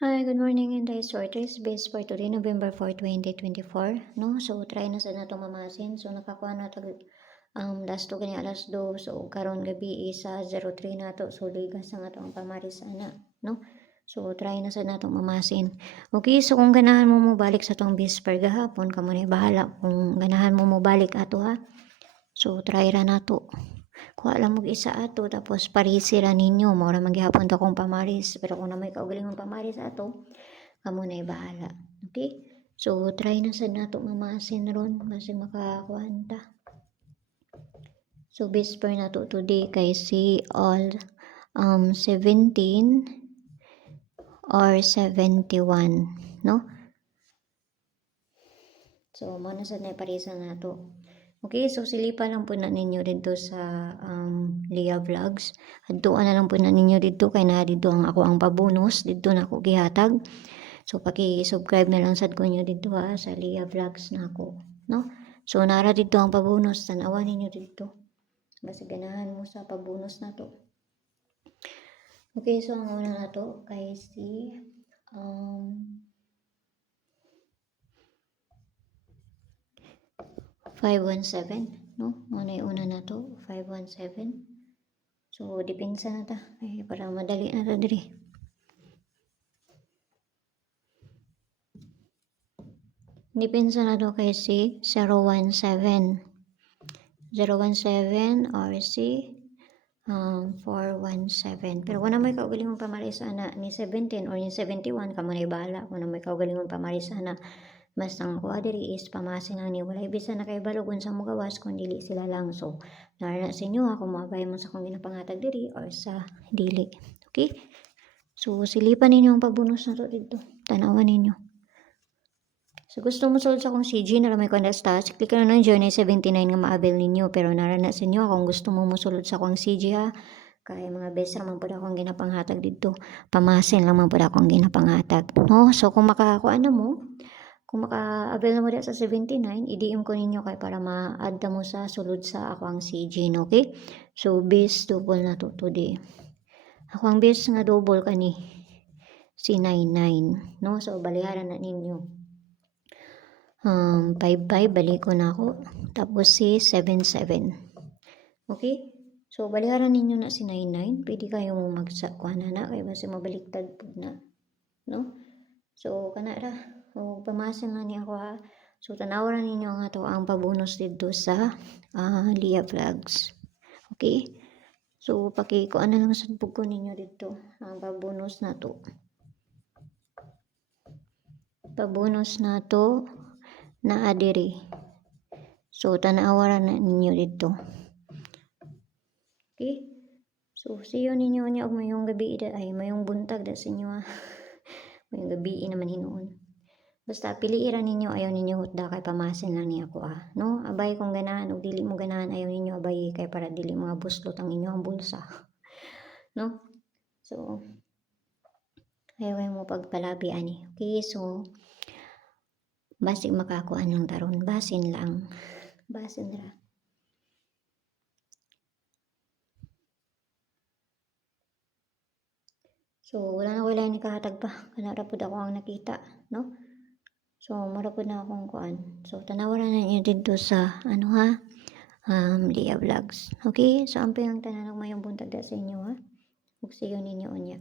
Hi, good morning and guys. So, today's base for today, November 4, 2024. No? So, try na sa nato mamasin. So, nakakuha na tag last 2 kani alas 2. So, karon gabi isa 03 na to. So, ligas na nga to ang pamaris ana. No? So, try na sa nato mamasin. Okay, so kung ganahan mo balik sa tong bisper gahapon, kamo na bahala. Kung ganahan mo balik ato ha. So, try ra nato. Kuha lang mo isa ato tapos parisi ra ninyo mao ra maghapon to akong pamaris pero kung na may kaugalingong pamaris ato kamo na bahala. Okay, so try na sad nato mamasin ron basi makakuan ta. So base per nato today kay si all 17 or 71 no. So mo na sad na parisa nato. Okay, so silipa lang po na ninyo dito sa Leah Vlogs. Adtuan na lang po na ninyo dito kay na dito ang ako ang pabonus dito na ako gihatag. So paki-subscribe na lang sad ko niyo dito ha sa Leah Vlogs na ako, no? So nara dito ang pabonus, tanawan ninyo dito. Basta ganahan mo sa pabonus na to. Okay, so ang una na to kay si 517, no? Muna yung una na to, 517. So, dipinsa na ta. Ay, para madali na ta diri. Dipinsa na to kay si 017. 017 or si 417. Pero kung na may kaugalingong pamaris ana ni 17 or ni 71, kamo na ibala. Kung na may kaugalingong pamaris ana basta ang kuha diri is pamasin lang ni walay bisa na kay balogon sa mo gawas kung dili sila lang. So nara sa inyo ako mabay mo sa kung ginapangatag diri or sa dili. Okay, so silipan ninyo ang pabonus na to dito, tanawan ninyo. So gusto mo sulod sa akong CG na may kondas task, click na ng journey 79 nga ma-avail ninyo. Pero nara na sa inyo kung gusto mo musulod sa akong CG ha. Kaya mga best naman po akong ginapanghatag dito. Pamasin lang man po akong ginapanghatag. No? So kung makakuan na mo, kung maka-avail na mo sa 79, i-DM ko ninyo kay para ma-add mo sa sulod sa ako ang CG, okay? So, base double na to today. Ako ang base nga double kani, si 99, no? So, baliharan na ninyo. 5-5, balik ko na ako. Tapos si 7-7. Okay? So, baliharan ninyo na si 99. Pwede kayo mong magsakuha na kaya basta mabaliktad po na. No? So, kana ra. O, pamasin lang niya ako ha. So, tanawaran ninyo nga to ang pabonus dito sa Leah Vlogs. Okay? So, pakikuan na lang sa buko ninyo dito ang pabonus na to. Pabonus na to na adiri. So, tanawaran na ninyo dito. Okay? So, siyo ninyo niya og mayong gabi ay mayong buntag da sa inyo ha. Mayong gabi naman hinuon. Basta piliiran ninyo, ayaw ninyo hutda kay pamasin lang niya ako no? Abay kung ganahan o dili mo ganahan, ayaw ninyo abay kay para dili mga buslot ang inyong bulsa. No? So, ayaw mo pagpalabi ani. Okay, so basi makakuan lang taron, basin lang. Basin ra. So, wala na ni kahatag pa. Kanara pud ako ang nakita, no? So, marapod na akong kuan. So, tanawaran na niyo dito sa, Leah Vlogs. Okay? So, amping ang tanan ng mayong buntag sa inyo, ha? Ug siyo ninyo unya.